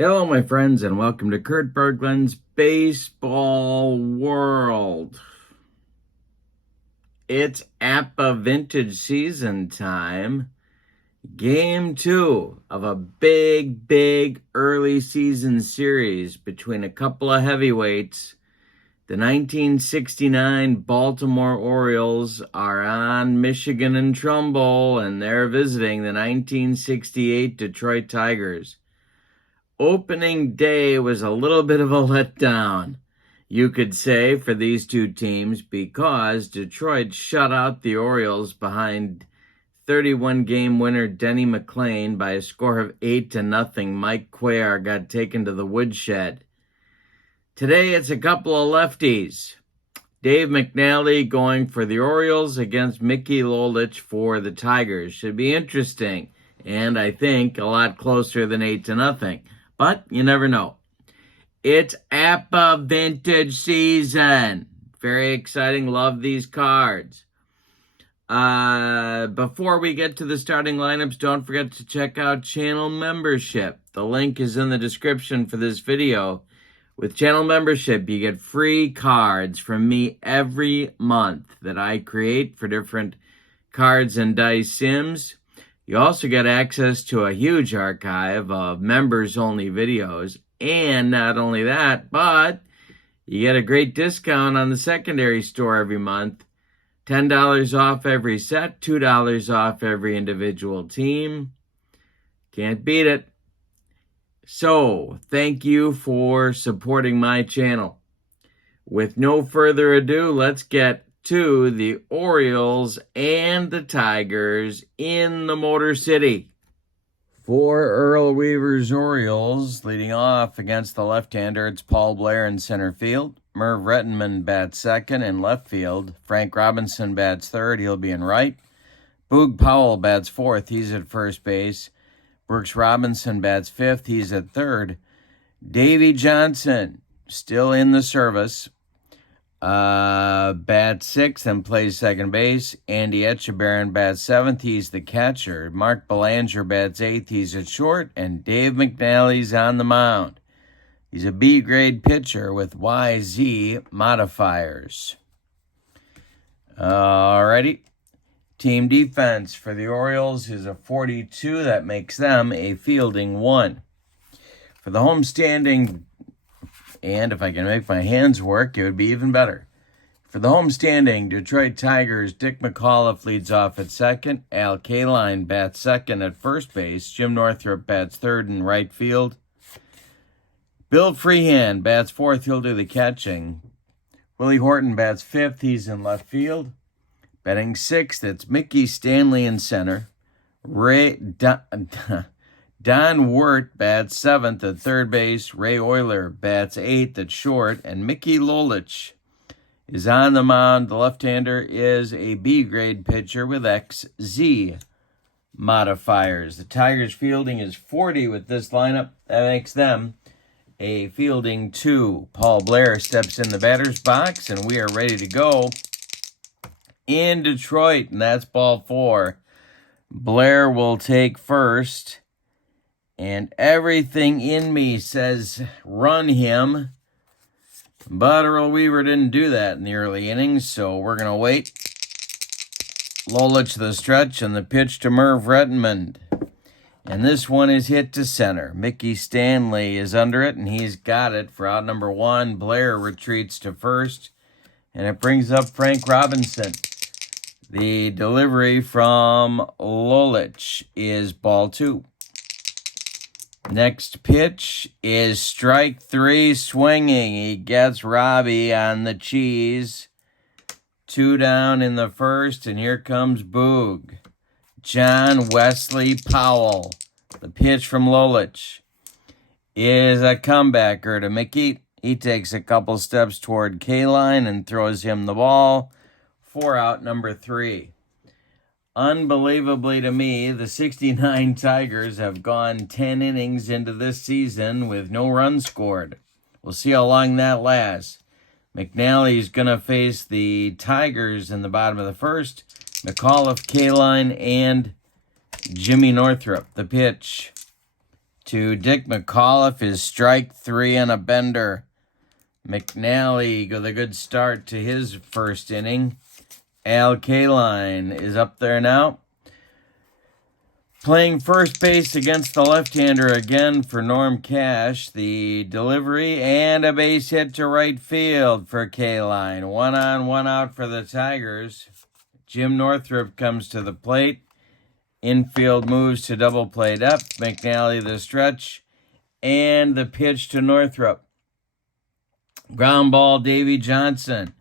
Hello, my friends, and welcome to Kurt Berglund's Baseball World. It's APBA vintage season time. Game 2 of a big early season series between a couple of heavyweights. The 1969 Baltimore Orioles are on Michigan and Trumbull, and they're visiting the 1968 Detroit Tigers. Opening day was a little bit of a letdown, you could say, for these two teams because Detroit shut out the Orioles behind 31-game winner Denny McClain by a score of 8-0. Mike Cuellar got taken to the woodshed. Today it's a couple of lefties. Dave McNally going for the Orioles against Mickey Lolich for the Tigers. Should be interesting, and I think a lot closer than 8-0. But you never know. It's APBA vintage season. Very exciting. Love these cards. Before we get to the starting lineups, don't forget to check out channel membership. The link is in the description for this video. With channel membership, you get free cards from me every month that I create for different cards and dice sims. You also get access to a huge archive of members-only videos. And not only that, but you get a great discount on the secondary store every month. $10 off every set, $2 off every individual team. Can't beat it. So, thank you for supporting my channel. With no further ado, let's get to the Orioles and the Tigers in the Motor City. For Earl Weaver's Orioles, leading off against the left-hander, it's Paul Blair in center field. Merv Rettenman bats second in left field. Frank Robinson bats third. He'll be in right. Boog Powell bats fourth. He's at first base. Brooks Robinson bats fifth. He's at third. Davey Johnson still in the service. Bats sixth and plays second base. Andy Etchebarren bats seventh. He's the catcher. Mark Belanger bats eighth. He's at short. And Dave McNally's on the mound. He's a B-grade pitcher with YZ modifiers. Alrighty. Team defense for the Orioles is a 42. That makes them a fielding 1. For the homestanding, and if I can make my hands work, it would be even better. For the homestanding Detroit Tigers, Dick McAuliffe leads off at second. Al Kaline bats second at first base. Jim Northrup bats third in right field. Bill Freehan bats fourth. He'll do the catching. Willie Horton bats fifth. He's in left field. Batting sixth, it's Mickey Stanley in center. Don Wirt bats seventh at third base. Ray Euler bats eighth at short. And Mickey Lolich is on the mound. The left-hander is a B-grade pitcher with XZ modifiers. The Tigers' fielding is 40 with this lineup. That makes them a fielding 2. Paul Blair steps in the batter's box, and we are ready to go in Detroit, and that's ball 4. Blair will take first. And everything in me says run him. But Earl Weaver didn't do that in the early innings, so we're going to wait. Lolich the stretch and the pitch to Merv Rettenman. And this one is hit to center. Mickey Stanley is under it, and he's got it for out number 1. Blair retreats to first, and it brings up Frank Robinson. The delivery from Lolich is ball 2. Next pitch is strike 3, swinging. He gets Robbie on the cheese. 2 down in the first, and here comes Boog. John Wesley Powell. The pitch from Lolich is a comebacker to Mickey. He takes a couple steps toward Kaline and throws him the ball for out number 3. Unbelievably to me, the 69 Tigers have gone 10 innings into this season with no runs scored. We'll see how long that lasts. McNally's going to face the Tigers in the bottom of the first. McAuliffe, Kaline, and Jimmy Northrup. The pitch to Dick McAuliffe is strike 3 on a bender. McNally got a good start to his first inning. Al Kaline is up there now. Playing first base against the left-hander again for Norm Cash. The delivery and a base hit to right field for Kaline. 1 on, 1 out for the Tigers. Jim Northrup comes to the plate. Infield moves to double plate up. McNally the stretch. And the pitch to Northrup. Ground ball, Davy Johnson.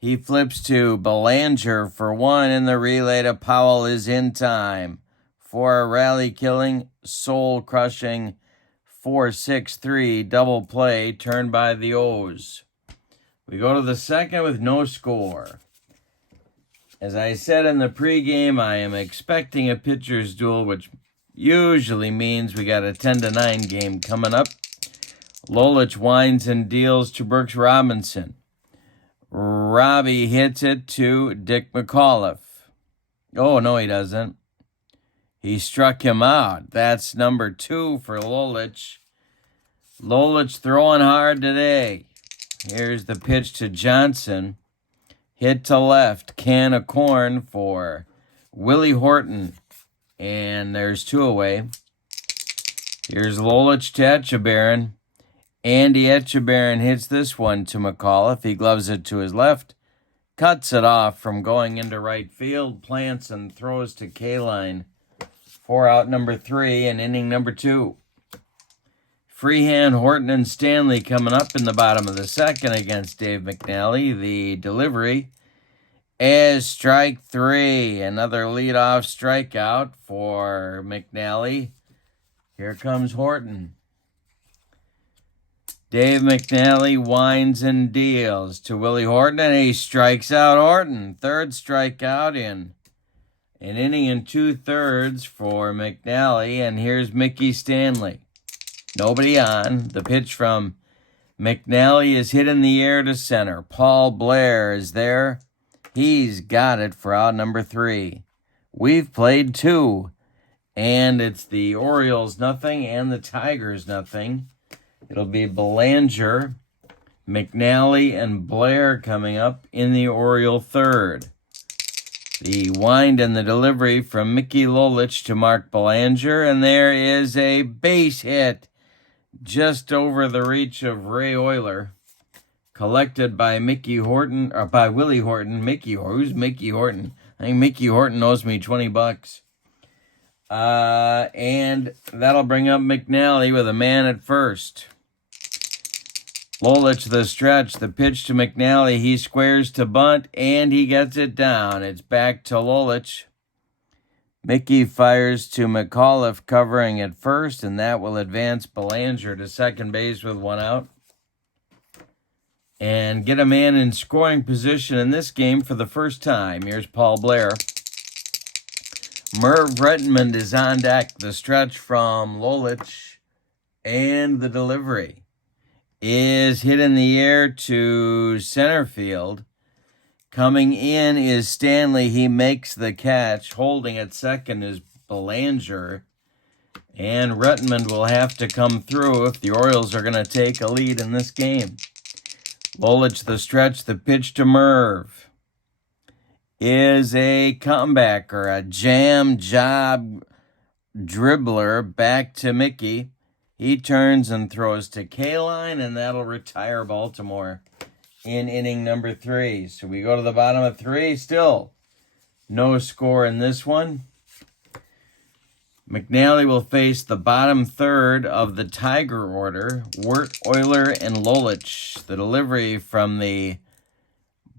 He flips to Belanger for 1, and the relay to Powell is in time for a rally-killing, soul-crushing 4-6-3 double play turned by the O's. We go to the second with no score. As I said in the pregame, I am expecting a pitcher's duel, which usually means we got a 10-9 game coming up. Lolich winds and deals to Brooks Robinson. Robbie hits it to Dick McAuliffe. Oh, no, he doesn't. He struck him out. That's number 2 for Lolich. Lolich throwing hard today. Here's the pitch to Johnson. Hit to left. Can of corn for Willie Horton. And there's 2 away. Here's Lolich to Etchebarren. Andy Etchebarren hits this one to McAuliffe. He gloves it to his left. Cuts it off from going into right field. Plants and throws to Kaline. 4 out number 3 and inning number 2. Freehand, Horton, and Stanley coming up in the bottom of the second against Dave McNally. The delivery is strike 3. Another leadoff strikeout for McNally. Here comes Horton. Dave McNally winds and deals to Willie Horton, and he strikes out Horton. 3rd strikeout in an inning and 2/3 for McNally, and here's Mickey Stanley. Nobody on. The pitch from McNally is hit in the air to center. Paul Blair is there. He's got it for out number 3. We've played 2, and it's the Orioles nothing and the Tigers nothing. It'll be Belanger, McNally, and Blair coming up in the Oriole 3rd. The wind and the delivery from Mickey Lolich to Mark Belanger, and there is a base hit just over the reach of Ray Euler, collected by Mickey Horton, or by Willie Horton. Who's Mickey Horton? I think Mickey Horton owes me $20. And that'll bring up McNally with a man at first. Lolich the stretch, the pitch to McNally. He squares to bunt, and he gets it down. It's back to Lolich. Mickey fires to McAuliffe, covering at first, and that will advance Belanger to second base with 1 out. And get a man in scoring position in this game for the first time. Here's Paul Blair. Merv Redmond is on deck. The stretch from Lolich, and the delivery is hit in the air to center field. Coming in is Stanley. He makes the catch. Holding at second is Belanger. And Redmond will have to come through if the Orioles are going to take a lead in this game. Lolich the stretch, the pitch to Merv is a comebacker, a jam job dribbler back to Mickey. He turns and throws to Kaline, and that'll retire Baltimore in inning number 3. So we go to the bottom of 3. Still no score in this one. McNally will face the bottom 3rd of the Tiger order. Wirt, Euler, and Lolich. The delivery from the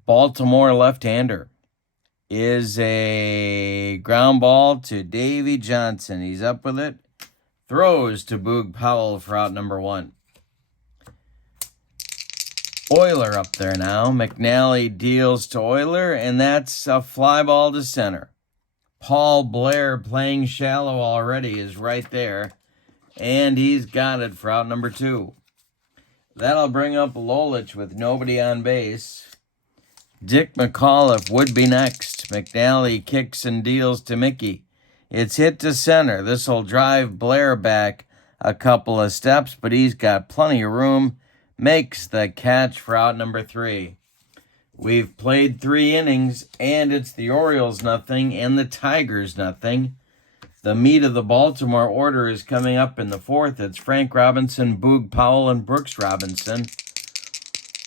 Baltimore left-hander is a ground ball to Davy Johnson. He's up with it. Throws to Boog Powell for out number 1. Euler up there now. McNally deals to Euler, and that's a fly ball to center. Paul Blair, playing shallow already, is right there, and he's got it for out number 2. That'll bring up Lolich with nobody on base. Dick McAuliffe would be next. McNally kicks and deals to Mickey. It's hit to center. This will drive Blair back a couple of steps, but he's got plenty of room. Makes the catch for out number 3. We've played 3 innings, and it's the Orioles nothing and the Tigers nothing. The meat of the Baltimore order is coming up in the 4th. It's Frank Robinson, Boog Powell, and Brooks Robinson.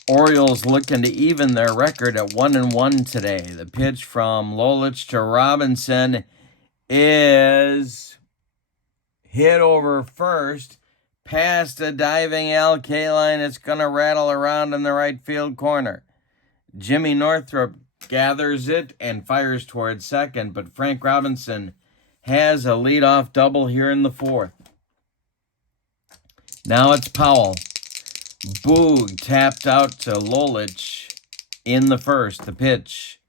Orioles looking to even their record at 1-1 today. The pitch from Lolich to Robinson is hit over first, past a diving Al Kaline. It's going to rattle around in the right field corner. Jimmy Northrup gathers it and fires towards second, but Frank Robinson has a leadoff double here in the 4th. Now it's Powell. Boog tapped out to Lolich in the 1st. The pitch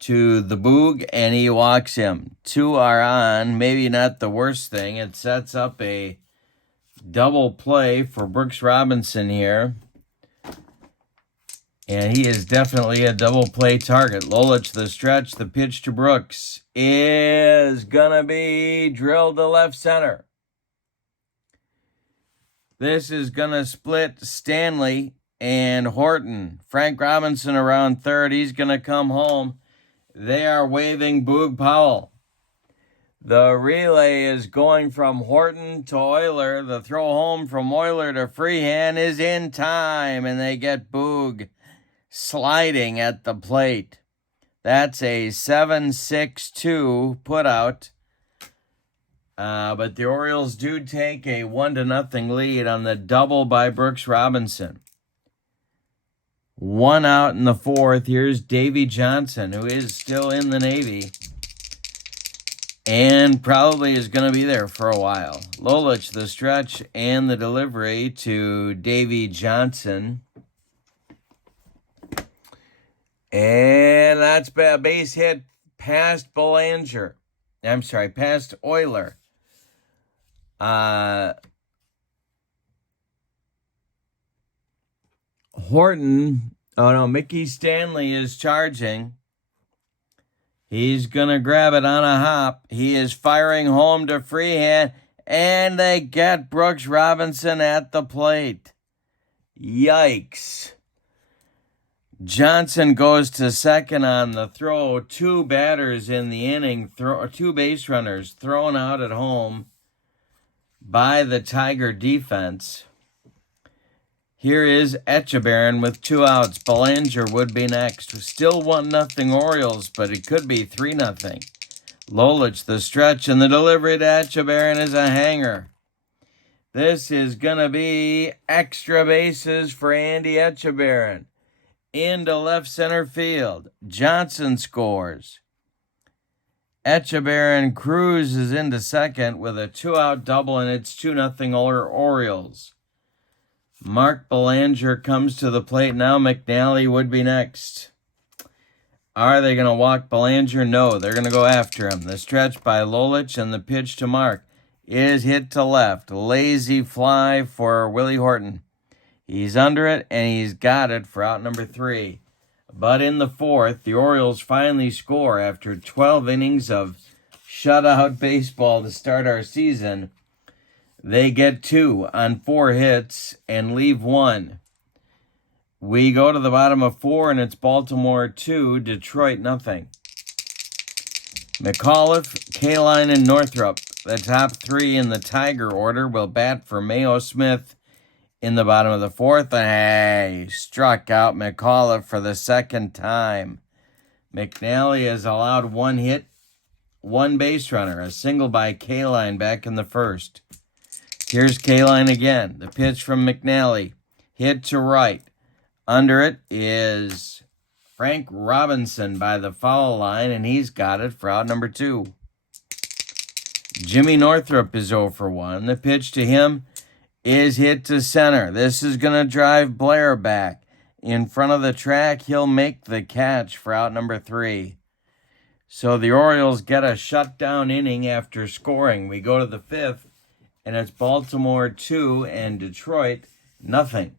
to the Boog, and he walks him. 2 are on. Maybe not the worst thing. It sets up a double play for Brooks Robinson here. And he is definitely a double play target. Lolich, the stretch, the pitch to Brooks is going to be drilled to left center. This is going to split Stanley and Horton. Frank Robinson around third. He's going to come home. They are waving Boog Powell. The relay is going from Horton to Euler. The throw home from Euler to Freehand is in time, and they get Boog sliding at the plate. That's a 7-6-2 putout. But the Orioles do take a 1-0 lead on the double by Brooks Robinson. 1 out in the 4th. Here's Davy Johnson, who is still in the Navy and probably is going to be there for a while. Lolich, the stretch and the delivery to Davy Johnson. And that's a base hit past Belanger. I'm sorry, past Euler. Mickey Stanley is charging. He's going to grab it on a hop. He is firing home to Freehand, and they get Brooks Robinson at the plate. Yikes. Johnson goes to second on the throw. 2 batters in the inning, 2 base runners thrown out at home by the Tiger defense. Here is Etchebarren with 2 outs. Belanger would be next. Still 1-0 Orioles, but it could be 3-0. Lolich, the stretch, and the delivery to Etchebarren is a hanger. This is going to be extra bases for Andy Etchebarren. Into left center field. Johnson scores. Etchebarren cruises into second with a 2-out double, and it's 2-0 Orioles. Mark Belanger comes to the plate. Now McNally would be next. Are they going to walk Belanger? No, they're going to go after him. The stretch by Lolich and the pitch to Mark is hit to left. Lazy fly for Willie Horton. He's under it, and he's got it for out number 3. But in the 4th, the Orioles finally score after 12 innings of shutout baseball to start our season. They get 2 on 4 hits and leave 1. We go to the bottom of 4, and it's Baltimore 2, Detroit nothing. McAuliffe, Kaline, and Northrup, the top 3 in the Tiger order, will bat for Mayo Smith in the bottom of the 4th. And he struck out McAuliffe for the 2nd time. McNally has allowed 1 hit, 1 base runner, a single by Kaline back in the 1st. Here's Kaline again. The pitch from McNally. Hit to right. Under it is Frank Robinson by the foul line, and he's got it for out number 2. Jimmy Northrup is 0 for 1. The pitch to him is hit to center. This is going to drive Blair back. In front of the track, he'll make the catch for out number 3. So the Orioles get a shutdown inning after scoring. We go to the 5th, and it's Baltimore 2 and Detroit nothing.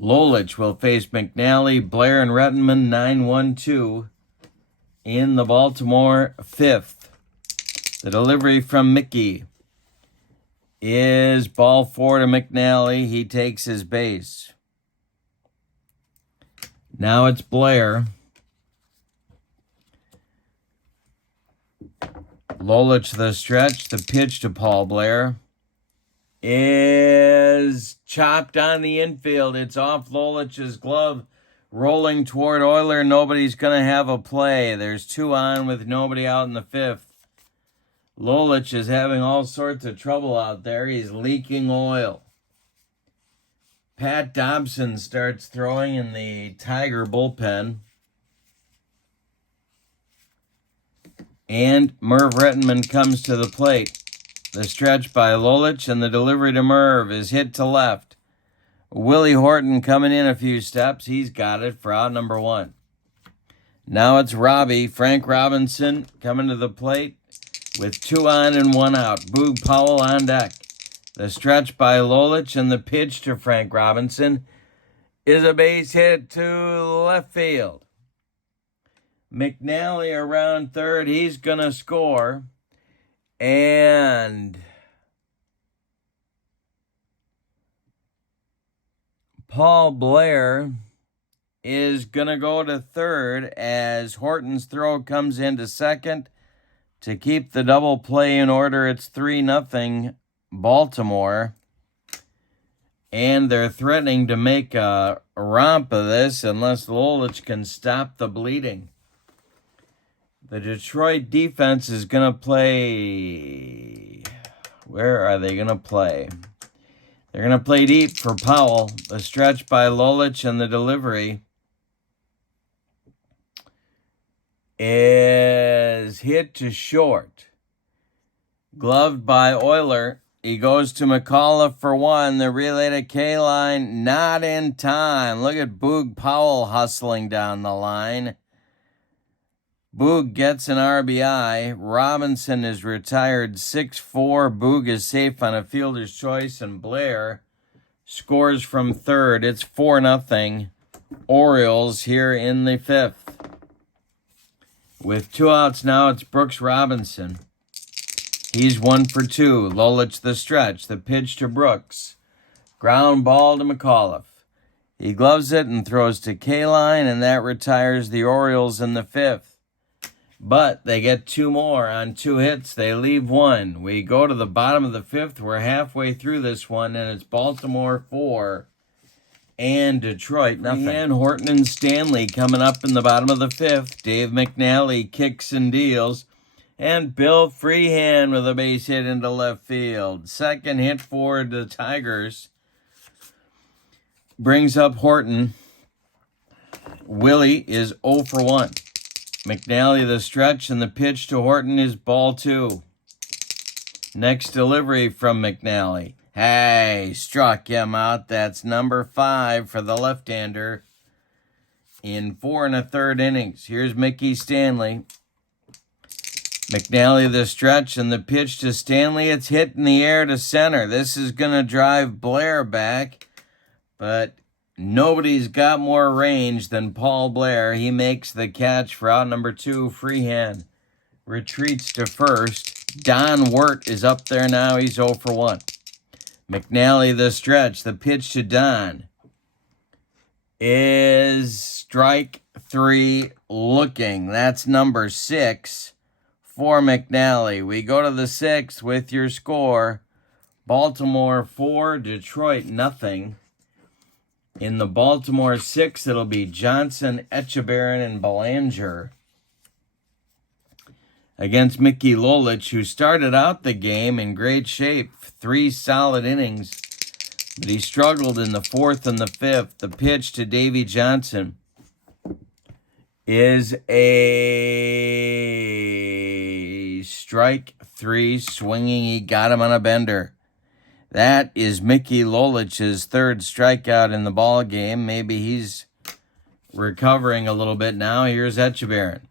Lolich will face McNally, Blair, and Rettenman 9-1-2 in the Baltimore 5th. The delivery from Mickey is ball 4 to McNally. He takes his base. Now it's Blair. Lolich the stretch. The pitch to Paul Blair is chopped on the infield. It's off Lolich's glove. Rolling toward Euler. Nobody's going to have a play. There's 2 on with nobody out in the 5th. Lolich is having all sorts of trouble out there. He's leaking oil. Pat Dobson starts throwing in the Tiger bullpen. And Merv Rettenman comes to the plate. The stretch by Lolich and the delivery to Merv is hit to left. Willie Horton coming in a few steps. He's got it for out number 1. Now it's Robbie. Frank Robinson coming to the plate with 2 on and 1 out. Boog Powell on deck. The stretch by Lolich and the pitch to Frank Robinson is a base hit to left field. McNally around third. He's going to score. And Paul Blair is going to go to third as Horton's throw comes into second to keep the double play in order. It's 3-0 Baltimore. And they're threatening to make a romp of this unless Lolich can stop the bleeding. The Detroit defense is going to play... Where are they going to play? They're going to play deep for Powell. The stretch by Lolich and the delivery is hit to short. Gloved by Euler. He goes to McAuliffe for 1. The relay to K-line, not in time. Look at Boog Powell hustling down the line. Boog gets an RBI. Robinson is retired 6-4. Boog is safe on a fielder's choice, and Blair scores from third. It's 4-0 Orioles here in the 5th. With 2 outs now, it's Brooks Robinson. He's 1 for 2. Lolich the stretch. The pitch to Brooks. Ground ball to McAuliffe. He gloves it and throws to K-line, and that retires the Orioles in the 5th. But they get 2 more on 2 hits. They leave 1. We go to the bottom of the 5th. We're halfway through this one, and it's Baltimore 4 and Detroit nothing. And Horton and Stanley coming up in the bottom of the 5th. Dave McNally kicks and deals. And Bill Freehand with a base hit into left field. Second hit for the Tigers. Brings up Horton. Willie is 0 for 1. McNally the stretch, and the pitch to Horton is ball 2. Next delivery from McNally. Hey, struck him out. That's number 5 for the left-hander in 4 1/3 innings. Here's Mickey Stanley. McNally the stretch, and the pitch to Stanley. It's hit in the air to center. This is going to drive Blair back, but nobody's got more range than Paul Blair. He makes the catch for out number 2. Freehand retreats to first. Don Wirt is up there now. He's 0 for 1. McNally the stretch. The pitch to Don is strike 3 looking. That's number 6 for McNally. We go to the 6th with your score. Baltimore 4, Detroit nothing. In the Baltimore 6th, it'll be Johnson, Etchebarren, and Belanger against Mickey Lolich, who started out the game in great shape. 3 solid innings, but he struggled in the 4th and the 5th. The pitch to Davy Johnson is a strike 3 swinging. He got him on a bender. That is Mickey Lolich's 3rd strikeout in the ball game. Maybe he's recovering a little bit now. Here's Etchebarren.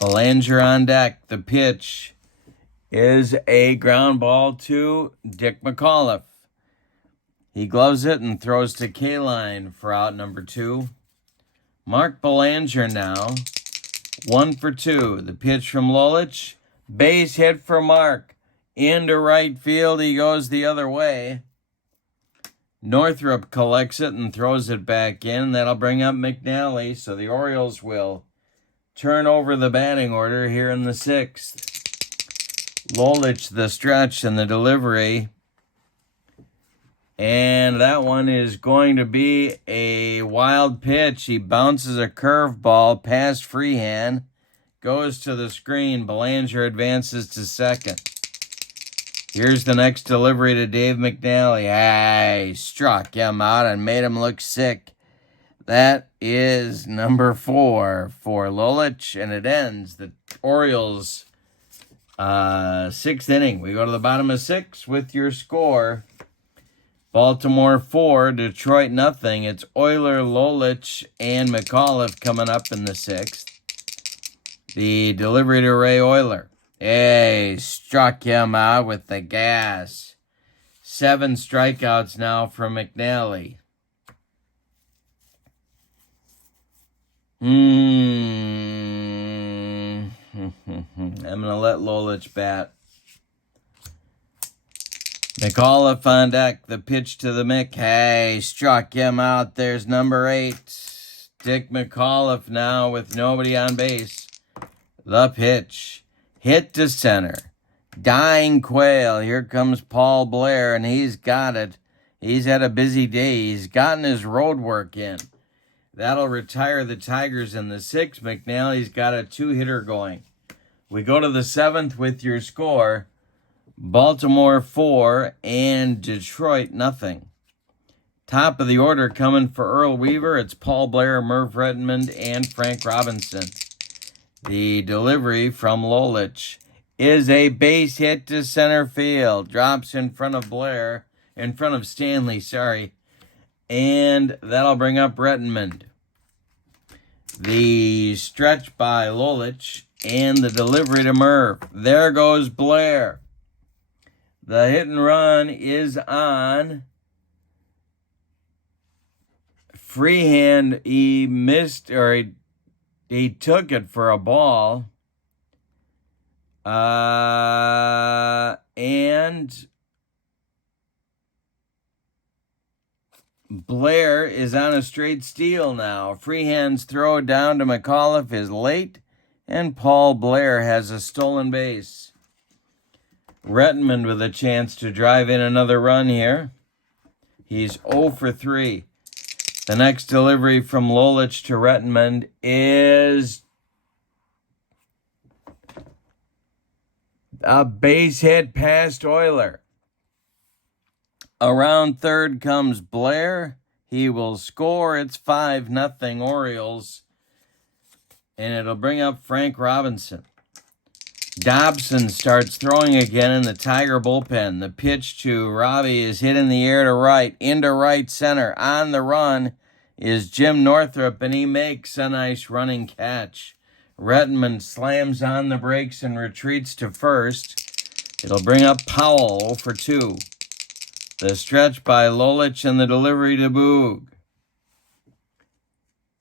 Belanger on deck. The pitch is a ground ball to Dick McAuliffe. He gloves it and throws to K-line for out number 2. Mark Belanger now, 1 for 2. The pitch from Lolich. Base hit for Mark. Into right field, he goes the other way. Northrup collects it and throws it back in. That'll bring up McNally, so the Orioles will turn over the batting order here in the 6th. Lolich, the stretch and the delivery. And that one is going to be a wild pitch. He bounces a curveball past Freehand. Goes to the screen. Belanger advances to second. Here's the next delivery to Dave McNally. He struck him out and made him look sick. That is number 4 for Lolich, and it ends the Orioles' 6th inning. We go to the bottom of 6 with your score. Baltimore 4, Detroit nothing. It's Euler, Lolich, and McAuliffe coming up in the 6th. The delivery to Ray Euler. Hey, struck him out with the gas. 7 strikeouts now from McNally. I'm going to let Lolich bat. McAuliffe on deck. The pitch to the Mick. Hey, struck him out. There's number 8. Dick McAuliffe now with nobody on base. The pitch. Hit to center. Dying quail. Here comes Paul Blair, and he's got it. He's had a busy day. He's gotten his road work in. That'll retire the Tigers in the 6th. McNally's got a 2-hitter going. We go to the 7th with your score. Baltimore 4 and Detroit nothing. Top of the order coming for Earl Weaver. It's Paul Blair, Merv Redmond, and Frank Robinson. The delivery from Lolich is a base hit to center field. Drops in front of Stanley, and that'll bring up Redmond. The stretch by Lolich and the delivery to Merv. There goes Blair. The hit and run is on Freehand. He missed, or he took it for a ball. And Blair is on a straight steal now. Freehand's throw down to McAuliffe is late, and Paul Blair has a stolen base. Redmond with a chance to drive in another run here. He's 0 for 3. The next delivery from Lolich to Redmond is a base hit past Euler. Around third comes Blair. He will score. It's 5-0 Orioles. And it'll bring up Frank Robinson. Dobson starts throwing again in the Tiger bullpen. The pitch to Robbie is hit in the air to right, into right center. On the run is Jim Northrup, and he makes a nice running catch. Redmond slams on the brakes and retreats to first. It'll bring up Powell 0 for 2. The stretch by Lolich and the delivery to Boog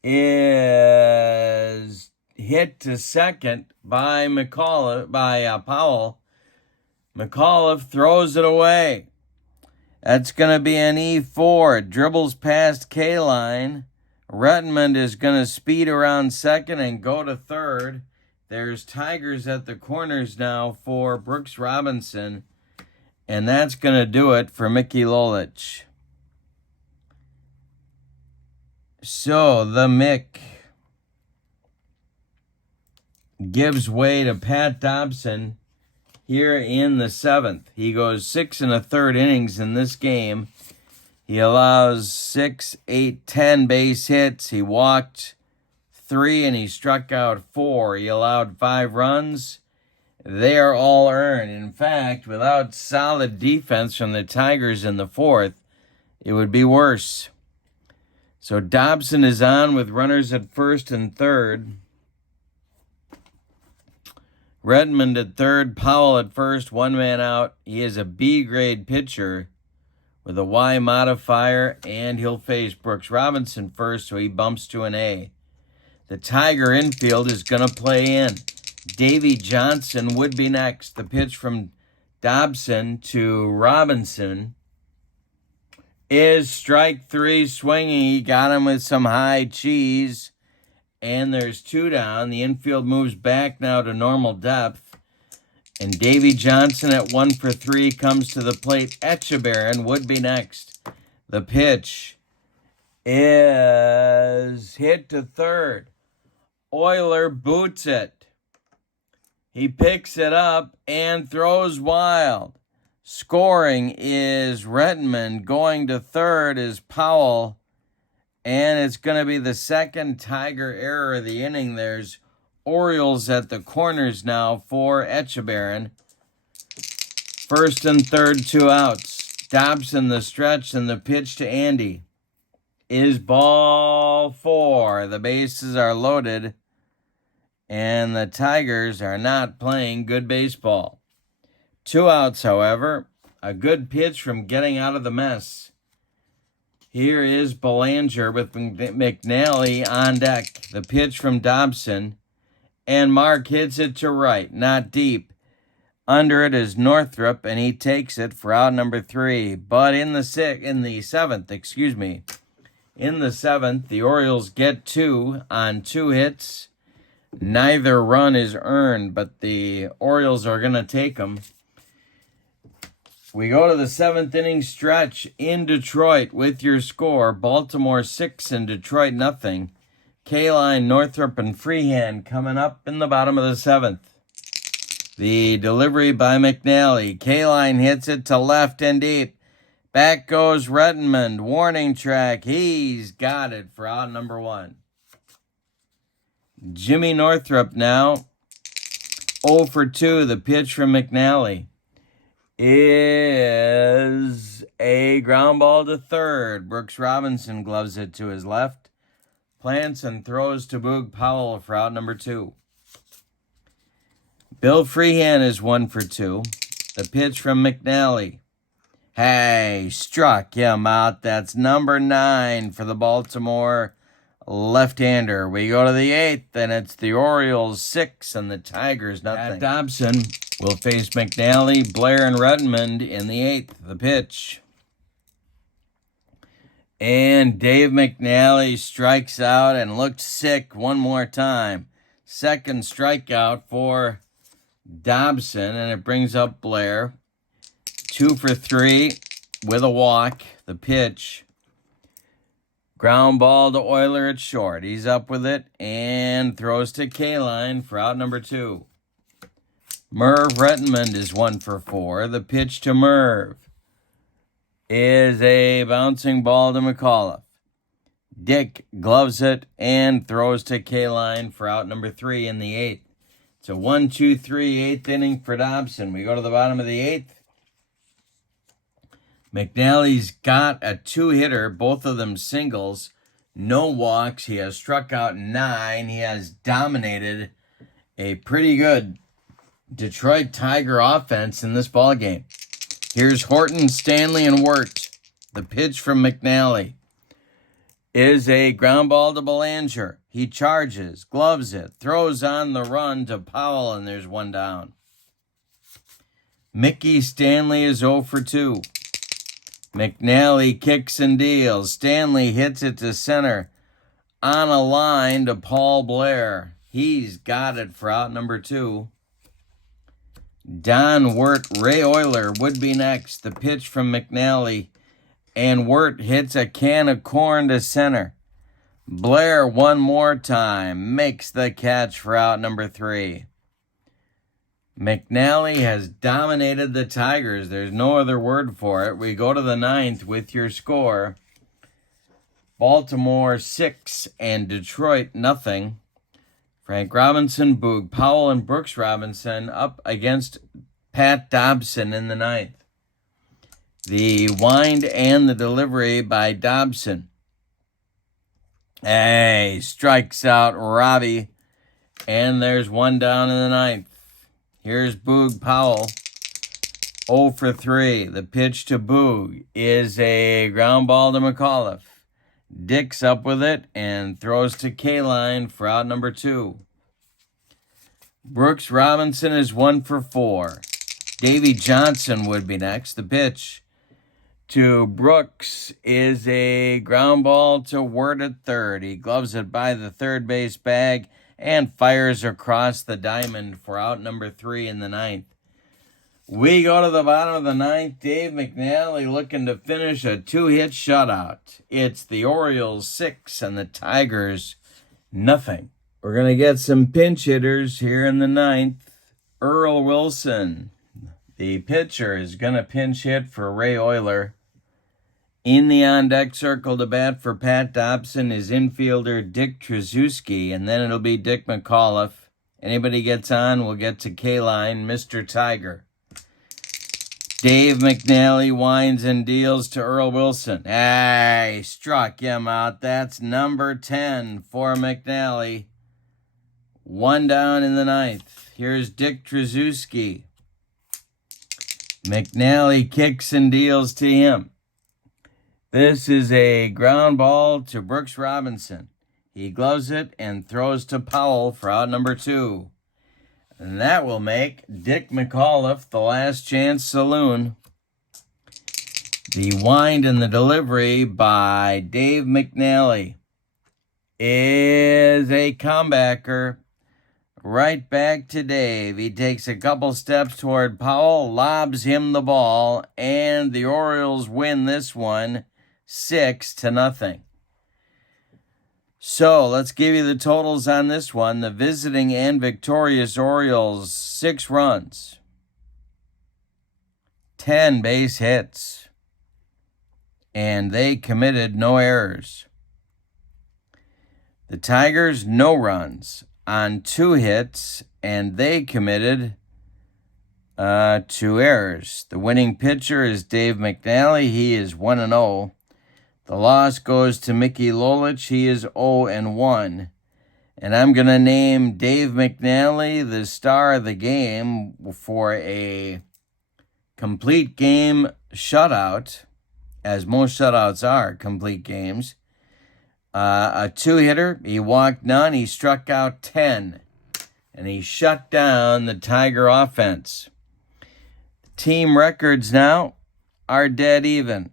is hit to second by Powell. McAuliffe throws it away. That's going to be an E4. It dribbles past K-line. Redmond is going to speed around second and go to third. There's Tigers at the corners now for Brooks Robinson. And that's going to do it for Mickey Lolich. So the Mick gives way to Pat Dobson here in the 7th. He goes 6 1/3 innings in this game. He allows 6, 8, 10 base hits. He walked 3 and he struck out 4. He allowed 5 runs. They are all earned. In fact, without solid defense from the Tigers in the 4th, it would be worse. So Dobson is on with runners at first and third. Redmond at third, Powell at first, 1 man out. He is a B-grade pitcher with a Y modifier, and he'll face Brooks Robinson first, so he bumps to an A. The Tiger infield is going to play in. Davy Johnson would be next. The pitch from Dobson to Robinson is strike 3 swinging. He got him with some high cheese. And there's 2 down. The infield moves back now to normal depth. And Davy Johnson at 1 for 3 comes to the plate. Etchebarren would be next. The pitch is hit to third. Euler boots it. He picks it up and throws wild. Scoring is Redmond. Going to third is Powell. And it's going to be the second Tiger error of the inning. There's Orioles at the corners now for Etchebarren. First and third, 2 outs. Dobson the stretch, and the pitch to Andy is ball 4. The bases are loaded, and the Tigers are not playing good baseball. 2 outs, however. A good pitch from getting out of the mess. Here is Belanger with McNally on deck. The pitch from Dobson. And Mark hits it to right, not deep. Under it is Northrup, and he takes it for out number 3. But in the seventh, the Orioles get 2 on 2 hits. Neither run is earned, but the Orioles are going to take them. We go to the 7th inning stretch in Detroit with your score. Baltimore 6 and Detroit nothing. Kaline, Northrup, and Freehan coming up in the bottom of the 7th. The delivery by McNally. Kaline hits it to left and deep. Back goes Redmond. Warning track. He's got it for out number 1. Jimmy Northrup now 0 for 2. The pitch from McNally is a ground ball to third. Brooks Robinson gloves it to his left. Plants and throws to Boog Powell for out number 2. Bill Freehan is 1 for 2. The pitch from McNally. Hey, struck him out. That's number 9 for the Baltimore left-hander. We go to the 8th, and it's the Orioles 6 and the Tigers nothing. Dobson will face McNally, Blair, and Redmond in the 8th. The pitch. And Dave McNally strikes out and looked sick one more time. Second strikeout for Dobson, and it brings up Blair. 2 for 3 with a walk. The pitch. Ground ball to Euler at short. He's up with it and throws to Kaline for out number 2. Merv Redmond is 1 for 4. The pitch to Merv is a bouncing ball to McAuliffe. Dick gloves it and throws to Kaline for out number 3 in the 8th. It's a 1-2-3 8th inning for Dobson. We go to the bottom of the 8th. McNally's got a 2-hitter, both of them singles. No walks. He has struck out 9. He has dominated a pretty good Detroit Tiger offense in this ballgame. Here's Horton, Stanley, and Wirt. The pitch from McNally is a ground ball to Belanger. He charges, gloves it, throws on the run to Powell, and there's 1 down. Mickey Stanley is 0 for 2. McNally kicks and deals. Stanley hits it to center on a line to Paul Blair. He's got it for out number 2. Don Wirt, Ray Euler would be next. The pitch from McNally, and Wirt hits a can of corn to center. Blair one more time makes the catch for out number 3. McNally has dominated the Tigers. There's no other word for it. We go to the 9th with your score. Baltimore 6 and Detroit nothing. Frank Robinson, Boog Powell, and Brooks Robinson up against Pat Dobson in the 9th. The wind and the delivery by Dobson. Hey, strikes out Robbie. And there's 1 down in the 9th. Here's Boog Powell, 0 for 3. The pitch to Boog is a ground ball to McAuliffe. Dick's up with it and throws to Kaline for out number 2. Brooks Robinson is 1 for 4. Davy Johnson would be next. The pitch to Brooks is a ground ball to Ward at third. He gloves it by the third base bag and fires across the diamond for out number 3 in the ninth. We go to the bottom of the ninth. Dave McNally looking to finish a 2-hit shutout. It's the Orioles 6 and the Tigers nothing. We're going to get some pinch hitters here in the ninth. Earl Wilson, the pitcher, is going to pinch hit for Ray Euler. In the on-deck circle to bat for Pat Dobson is infielder Dick Tracewski, and then it'll be Dick McAuliffe. Anybody gets on, we'll get to K-line, Mr. Tiger. Dave McNally winds and deals to Earl Wilson. He struck him out. That's number 10 for McNally. 1 down in the ninth. Here's Dick Tracewski. McNally kicks and deals to him. This is a ground ball to Brooks Robinson. He gloves it and throws to Powell for out number 2. And that will make Dick McAuliffe the last chance saloon. The wind and the delivery by Dave McNally is a comebacker. Right back to Dave. He takes a couple steps toward Powell, lobs him the ball, and the Orioles win this one 6-0. So let's give you the totals on this one. The visiting and victorious Orioles, 6 runs, 10 base hits, and they committed no errors. The Tigers, no runs on 2 hits, and they committed 2 errors. The winning pitcher is Dave McNally. He is 1-0. The loss goes to Mickey Lolich. He is 0-1. And I'm going to name Dave McNally the star of the game for a complete game shutout, as most shutouts are complete games. A 2-hitter. He walked none. He struck out 10. And he shut down the Tiger offense. Team records now are dead even.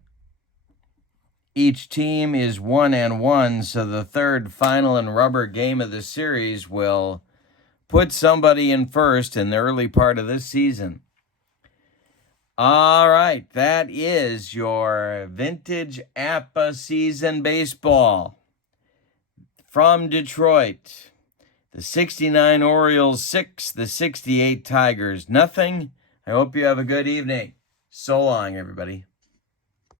Each team is 1-1, so the third, final, and rubber game of the series will put somebody in first in the early part of this season. All right, that is your vintage APBA season baseball. From Detroit, the 69 Orioles 6, the 68 Tigers nothing. I hope you have a good evening. So long, everybody.